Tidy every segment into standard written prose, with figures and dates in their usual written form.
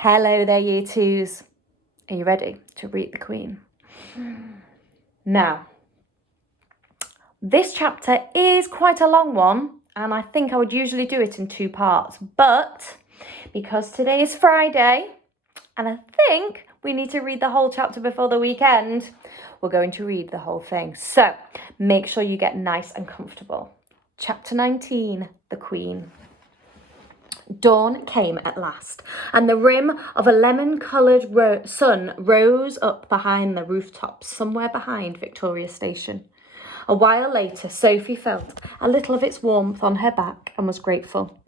Hello there, year twos. Are you ready to read the Queen? Now, this chapter is quite a long one, and I think I would usually do it in 2 parts, but because today is Friday, and I think we need to read the whole chapter before the weekend, we're going to read the whole thing. So make sure you get nice and comfortable. Chapter 19, The Queen. Dawn came at last, and the rim of a lemon-coloured sun rose up behind the rooftops, somewhere behind Victoria Station. A while later, Sophie felt a little of its warmth on her back and was grateful.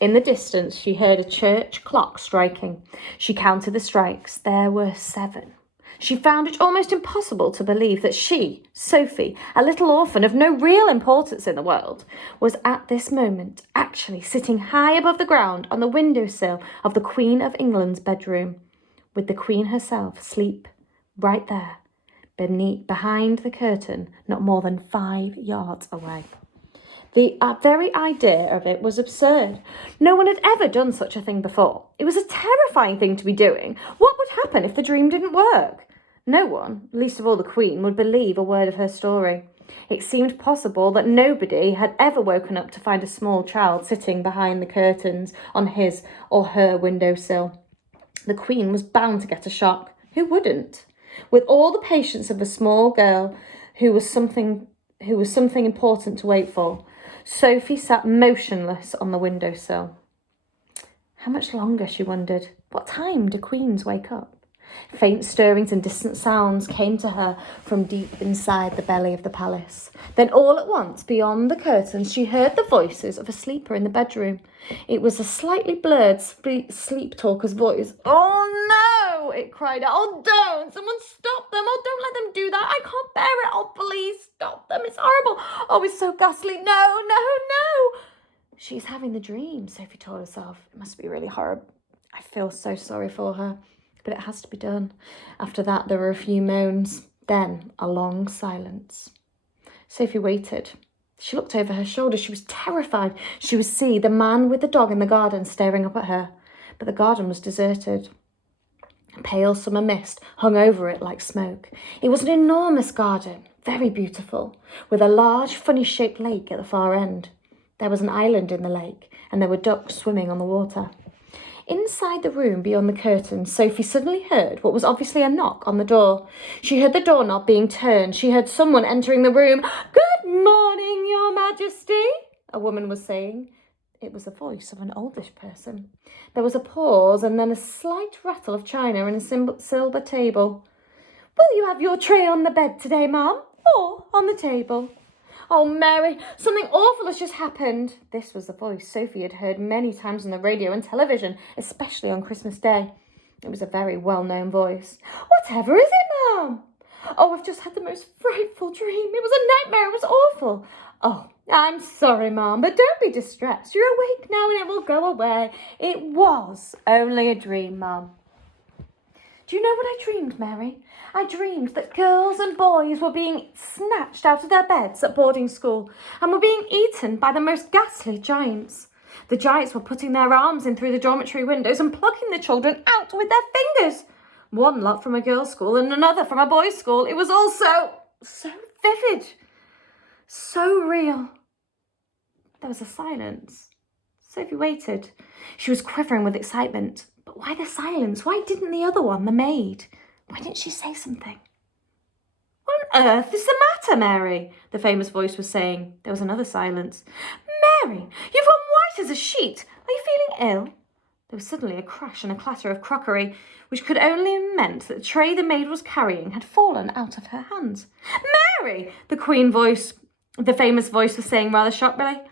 In the distance, she heard a church clock striking. She counted the strikes. There were 7. She found it almost impossible to believe that she, Sophie, a little orphan of no real importance in the world, was at this moment actually sitting high above the ground on the windowsill of the Queen of England's bedroom, with the Queen herself asleep right there, behind the curtain, not more than 5 yards away. The very idea of it was absurd. No one had ever done such a thing before. It was a terrifying thing to be doing. What would happen if the dream didn't work? No one, least of all the Queen, would believe a word of her story. It seemed possible that nobody had ever woken up to find a small child sitting behind the curtains on his or her windowsill. The Queen was bound to get a shock. Who wouldn't? With all the patience of a small girl who was something important to wait for, Sophie sat motionless on the windowsill. How much longer, she wondered. What time do queens wake up? Faint stirrings and distant sounds came to her from deep inside the belly of the palace. Then all at once, beyond the curtains, she heard the voices of a sleeper in the bedroom. It was a slightly blurred sleep talker's voice. "Oh no!" it cried out. "Oh, don't! Someone stop them! Oh, don't let them do that! I can't bear it! Oh, please stop them! It's horrible! Oh, it's so ghastly! No, no, no!" She's having the dream, Sophie told herself. It must be really horrible. I feel so sorry for her. But it has to be done. After that, there were a few moans, then a long silence. Sophie waited. She looked over her shoulder. She was terrified. She would see the man with the dog in the garden staring up at her. But the garden was deserted. A pale summer mist hung over it like smoke. It was an enormous garden, very beautiful, with a large, funny-shaped lake at the far end. There was an island in the lake, and there were ducks swimming on the water. Inside the room beyond the curtain, Sophie suddenly heard what was obviously a knock on the door. She heard the doorknob being turned. She heard someone entering the room. "Good morning, Your Majesty," a woman was saying. It was the voice of an oldish person. There was a pause and then a slight rattle of china and a silver table. "Will you have your tray on the bed today, ma'am, or on the table?" "Oh, Mary, something awful has just happened." This was the voice Sophie had heard many times on the radio and television, especially on Christmas Day. It was a very well-known voice. "Whatever is it, ma'am?" "Oh, I've just had the most frightful dream. It was a nightmare. It was awful." "Oh, I'm sorry, ma'am, but don't be distressed. You're awake now and it will go away. It was only a dream, ma'am." "Do you know what I dreamed, Mary? I dreamed that girls and boys were being snatched out of their beds at boarding school and were being eaten by the most ghastly giants. The giants were putting their arms in through the dormitory windows and plucking the children out with their fingers. One lot from a girls' school and another from a boys' school. It was all so vivid, so real." There was a silence. Sophie waited. She was quivering with excitement. But why the silence? Why didn't the other one, the maid? Why didn't she say something? "What on earth is the matter, Mary?" the famous voice was saying. There was another silence. "Mary, you've gone white as a sheet. Are you feeling ill?" There was suddenly a crash and a clatter of crockery, which could only have meant that the tray the maid was carrying had fallen out of her hands. "Mary," the famous voice was saying rather sharply,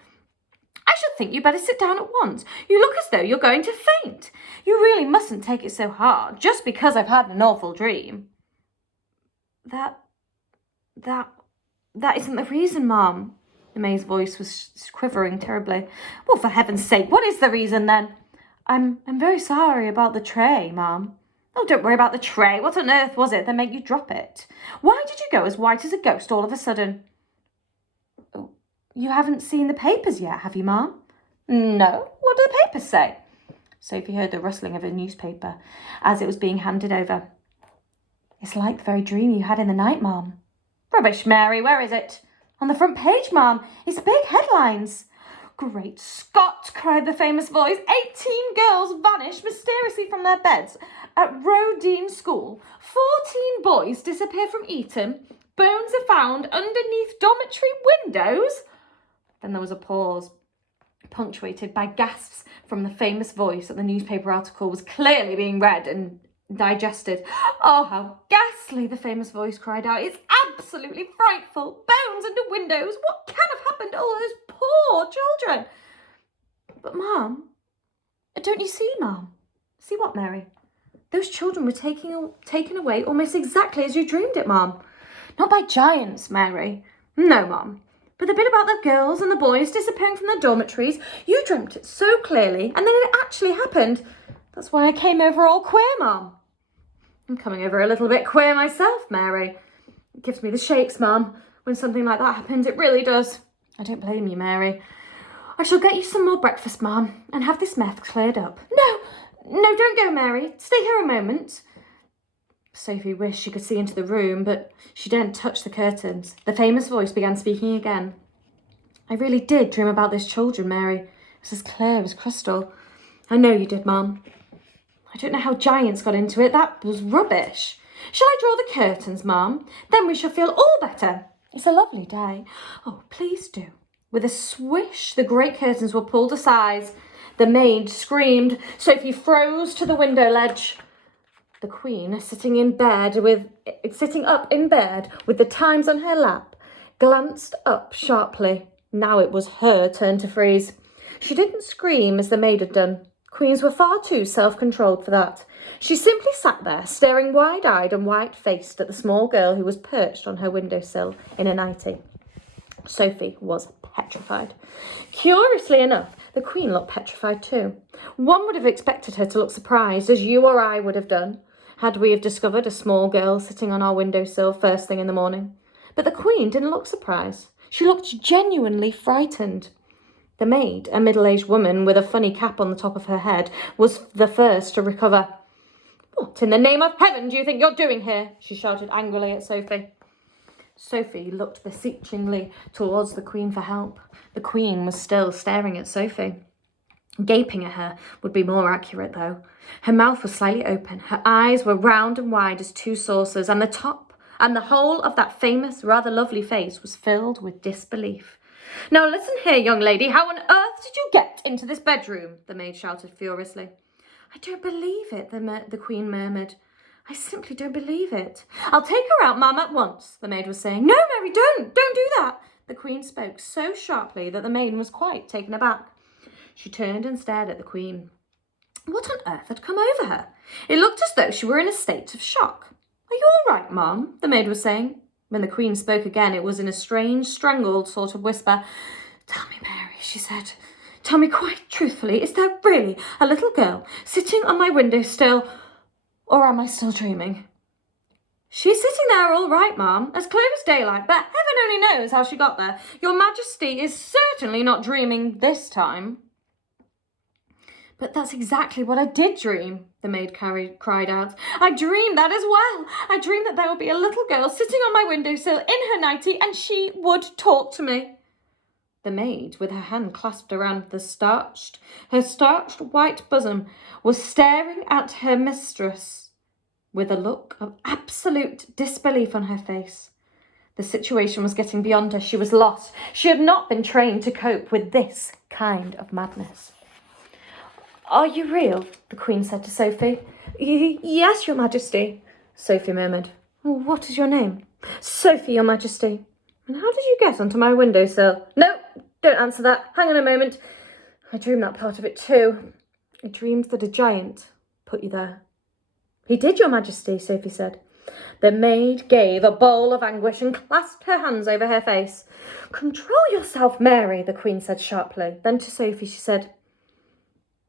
"I should think you better sit down at once. You look as though you're going to faint. You really mustn't take it so hard, just because I've had an awful dream." That isn't the reason, ma'am." The maid's voice was quivering terribly. "Well, for heaven's sake, what is the reason then?" I'm very sorry about the tray, ma'am." "Oh, don't worry about the tray. What on earth was it that made you drop it? Why did you go as white as a ghost all of a sudden?" "You haven't seen the papers yet, have you, ma'am?" "No. What do the papers say?" Sophie heard the rustling of a newspaper as it was being handed over. It's like the very dream you had in the night, Mum. Rubbish, Mary, where is it? On the front page, Mum. It's big headlines. Great Scott, cried the famous voice. 18 girls vanished mysteriously from their beds at Rodine School. 14 boys disappeared from Eton. Bones are found underneath dormitory windows. Then there was a pause, punctuated by gasps from the famous voice that the newspaper article was clearly being read and digested. Oh, how ghastly, the famous voice cried out. It's absolutely frightful. Bones under windows. What can have happened to all those poor children? But, Mum, don't you see, Mum? See what, Mary? Those children were taken away almost exactly as you dreamed it, Mum. Not by giants, Mary. No, Mum. But the bit about the girls and the boys disappearing from their dormitories, you dreamt it so clearly, and then it actually happened. That's why I came over all queer, Mum. I'm coming over a little bit queer myself, Mary. It gives me the shakes, Mum. When something like that happens, it really does. I don't blame you, Mary. I shall get you some more breakfast, Mum, and have this mess cleared up. No, don't go, Mary. Stay here a moment. Sophie wished she could see into the room, but she daren't touch the curtains. The famous voice began speaking again. I really did dream about those children, Mary. It was as clear as crystal. I know you did, Mum. I don't know how giants got into it. That was rubbish. Shall I draw the curtains, Mum? Then we shall feel all better. It's a lovely day. Oh, please do. With a swish, the great curtains were pulled aside. The maid screamed. Sophie froze to the window ledge. The Queen, sitting up in bed with the Times on her lap, glanced up sharply. Now it was her turn to freeze. She didn't scream as the maid had done. Queens were far too self-controlled for that. She simply sat there, staring wide-eyed and white-faced at the small girl who was perched on her windowsill in a nightie. Sophie was petrified. Curiously enough, the Queen looked petrified too. One would have expected her to look surprised, as you or I would have done, had we have discovered a small girl sitting on our windowsill first thing in the morning. But the Queen didn't look surprised. She looked genuinely frightened. The maid, a middle-aged woman with a funny cap on the top of her head, was the first to recover. What in the name of heaven do you think you're doing here? She shouted angrily at Sophie. Sophie looked beseechingly towards the Queen for help. The Queen was still staring at Sophie. Gaping at her would be more accurate, though. Her mouth was slightly open. Her eyes were round and wide as two saucers, and the whole of that famous, rather lovely face was filled with disbelief. Now listen here, young lady. How on earth did you get into this bedroom? The maid shouted furiously. I don't believe it, the Queen murmured. I simply don't believe it. I'll take her out, Mum, at once, the maid was saying. No, Mary, don't do that. The Queen spoke so sharply that the maid was quite taken aback. She turned and stared at the Queen. What on earth had come over her? It looked as though she were in a state of shock. Are you all right, Mum? The maid was saying. When the Queen spoke again, it was in a strange, strangled sort of whisper. Tell me, Mary, she said. Tell me quite truthfully, is there really a little girl sitting on my windowsill, or am I still dreaming? She's sitting there all right, Mum, as clear as daylight, but heaven only knows how she got there. Your Majesty is certainly not dreaming this time. But that's exactly what I did dream, the maid cried out. I dreamed that as well. I dreamed that there would be a little girl sitting on my windowsill in her nightie, and she would talk to me. The maid, with her hand clasped around her starched white bosom, was staring at her mistress with a look of absolute disbelief on her face. The situation was getting beyond her. She was lost. She had not been trained to cope with this kind of madness. Are you real? The Queen said to Sophie. Yes, Your Majesty, Sophie murmured. What is your name? Sophie, Your Majesty. And how did you get onto my windowsill? No, don't answer that. Hang on a moment. I dreamed that part of it too. I dreamed that a giant put you there. He did, Your Majesty, Sophie said. The maid gave a bawl of anguish and clasped her hands over her face. Control yourself, Mary, the Queen said sharply. Then to Sophie she said,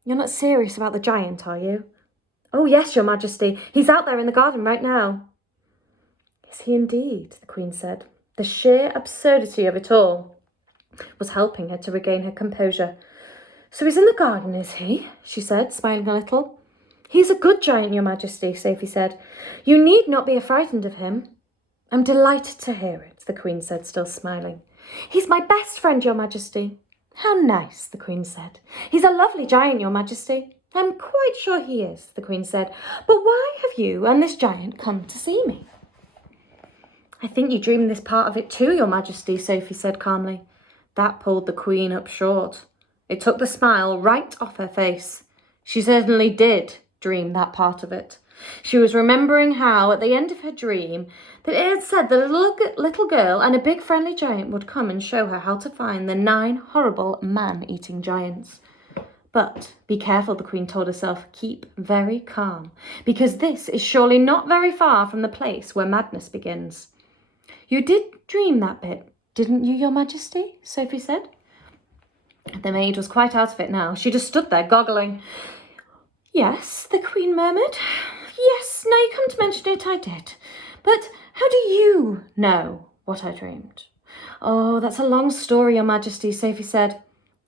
You're not serious about the giant, are you? Oh, yes, Your Majesty. He's out there in the garden right now. Is he indeed? The Queen said. The sheer absurdity of it all was helping her to regain her composure. So he's in the garden, is he? She said, smiling a little. He's a good giant, Your Majesty, Sophie said. You need not be frightened of him. I'm delighted to hear it, the Queen said, still smiling. He's my best friend, Your Majesty. How nice, the Queen said. He's a lovely giant, Your Majesty. I'm quite sure he is, the Queen said. But why have you and this giant come to see me? I think you dreamed this part of it too, Your Majesty, Sophie said calmly. That pulled the Queen up short. It took the smile right off her face. She certainly did dream that part of it. She was remembering how, at the end of her dream, that it had said that a little girl and a big friendly giant would come and show her how to find the 9 horrible man-eating giants. But be careful, the Queen told herself. Keep very calm, because this is surely not very far from the place where madness begins. You did dream that bit, didn't you, Your Majesty? Sophie said. The maid was quite out of it now. She just stood there, goggling. Yes, the Queen murmured. Yes, now you come to mention it, I did. But how do you know what I dreamed? Oh, that's a long story, Your Majesty, Sophie said.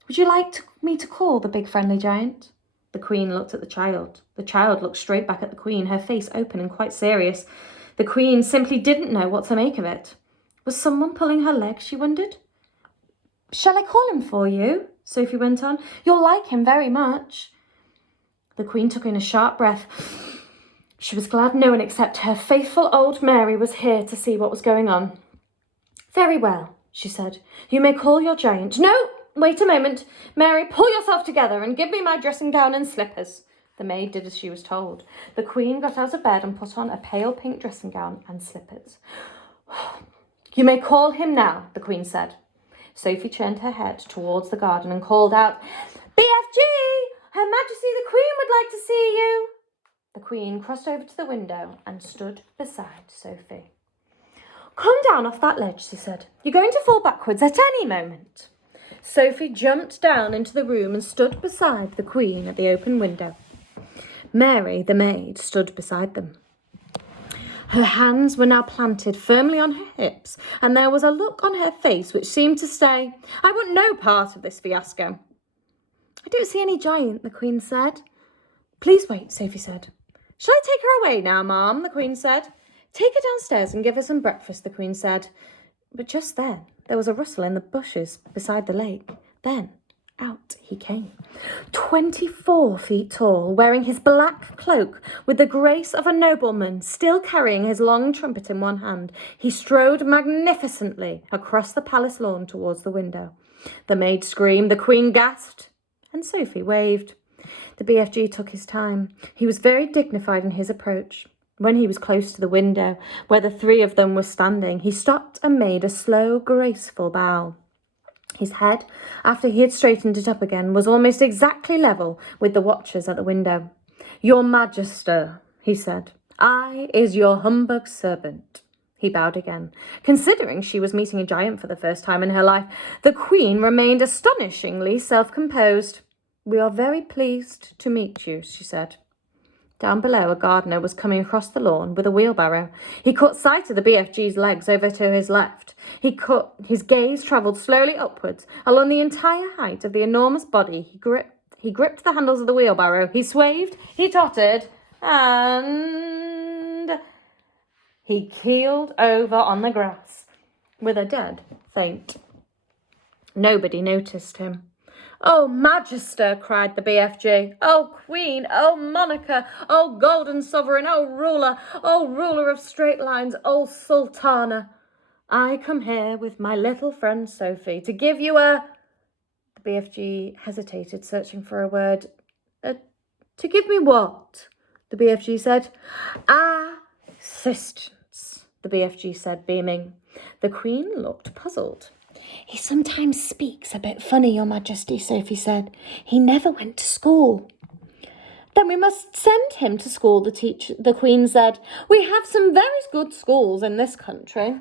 Would you like me to call the big friendly giant? The Queen looked at the child. The child looked straight back at the Queen, her face open and quite serious. The Queen simply didn't know what to make of it. Was someone pulling her leg, she wondered? Shall I call him for you? Sophie went on. You'll like him very much. The Queen took in a sharp breath. She was glad no one except her faithful old Mary was here to see what was going on. Very well, she said. You may call your giant. No, wait a moment. Mary, pull yourself together and give me my dressing gown and slippers. The maid did as she was told. The Queen got out of bed and put on a pale pink dressing gown and slippers. You may call him now, the Queen said. Sophie turned her head towards the garden and called out, BFG! Her Majesty the Queen would like to see you. The Queen crossed over to the window and stood beside Sophie. Come down off that ledge, she said. You're going to fall backwards at any moment. Sophie jumped down into the room and stood beside the Queen at the open window. Mary, the maid, stood beside them. Her hands were now planted firmly on her hips, and there was a look on her face which seemed to say, I want no part of this fiasco. I don't see any giant, the Queen said. Please wait, Sophie said. Shall I take her away now, ma'am? The Queen said. Take her downstairs and give her some breakfast, the Queen said. But just then there was a rustle in the bushes beside the lake. Then out he came, 24 feet tall, wearing his black cloak with the grace of a nobleman, still carrying his long trumpet in one hand. He strode magnificently across the palace lawn towards the window. The maid screamed, the Queen gasped, and Sophie waved. The BFG took his time. He was very dignified in his approach. When he was close to the window, where the 3 of them were standing, he stopped and made a slow, graceful bow. His head, after he had straightened it up again, was almost exactly level with the watchers at the window. Your Majesty, he said, I is your humbug servant. He bowed again. Considering she was meeting a giant for the first time in her life, the Queen remained astonishingly self-composed. We are very pleased to meet you, she said. Down below, a gardener was coming across the lawn with a wheelbarrow. He caught sight of the BFG's legs over to his left. His gaze travelled slowly upwards along the entire height of the enormous body. He gripped the handles of the wheelbarrow. He swayed, he tottered, and he keeled over on the grass with a dead faint. Nobody noticed him. Oh, Majesty, cried the BFG. Oh, Queen, oh, Monica, oh, Golden Sovereign, oh, ruler of straight lines, oh, Sultana. I come here with my little friend Sophie to give you a... The BFG hesitated, searching for a word. To give me what? The BFG said. Assistance, the BFG said, beaming. The Queen looked puzzled. He sometimes speaks a bit funny, Your Majesty, Sophie said. He never went to school. Then we must send him to school, the Queen said. We have some very good schools in this country.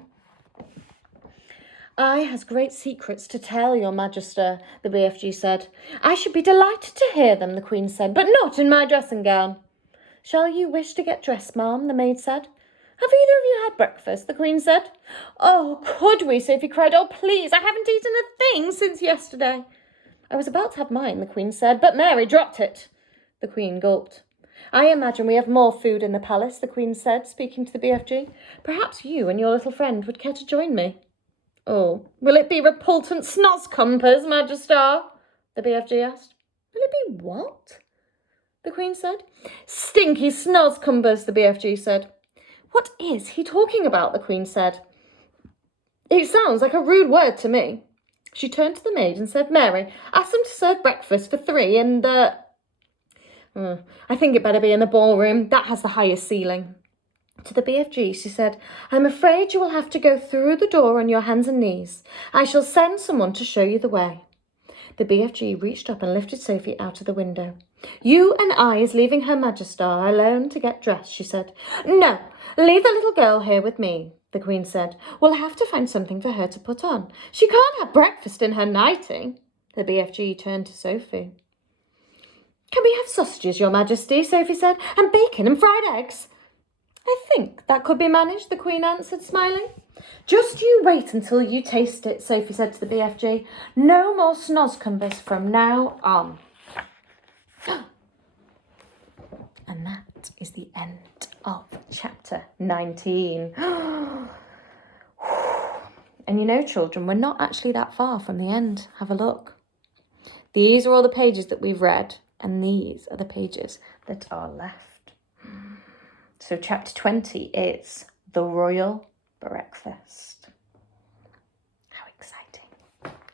I has great secrets to tell, Your Majesty, the BFG said. I should be delighted to hear them, the Queen said, but not in my dressing gown. Shall you wish to get dressed, ma'am? The maid said. Have either of you had breakfast? The Queen said. Oh, could we? Sophie cried. Oh, please, I haven't eaten a thing since yesterday. I was about to have mine, the Queen said, but Mary dropped it. The Queen gulped. I imagine we have more food in the palace, the Queen said, speaking to the BFG. Perhaps you and your little friend would care to join me. Oh, will it be repultant snozcumpers, Magistar? The BFG asked. Will it be what? The Queen said. Stinky snozcumpers, the BFG said. What is he talking about? The Queen said. It sounds like a rude word to me. She turned to the maid and said, Mary, ask them to serve breakfast for 3 in the... I think it better be in the ballroom. That has the highest ceiling. To the BFG, she said, I'm afraid you will have to go through the door on your hands and knees. I shall send someone to show you the way. The BFG reached up and lifted Sophie out of the window. You and I is leaving Her Magistar alone to get dressed, she said. No, leave the little girl here with me, the Queen said. We'll have to find something for her to put on. She can't have breakfast in her nightie. The BFG turned to Sophie. Can we have sausages, Your Majesty, Sophie said, and bacon and fried eggs? I think that could be managed, the Queen answered, smiling. Just you wait until you taste it, Sophie said to the BFG. No more snozcumbers from now on. And that is the end of chapter 19. And you know, children, we're not actually that far from the end. Have a look. These are all the pages that we've read, and these are the pages that are left. So chapter 20 is The Royal Breakfast. How exciting.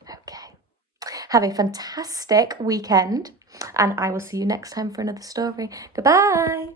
Okay. Have a fantastic weekend, and I will see you next time for another story. Goodbye.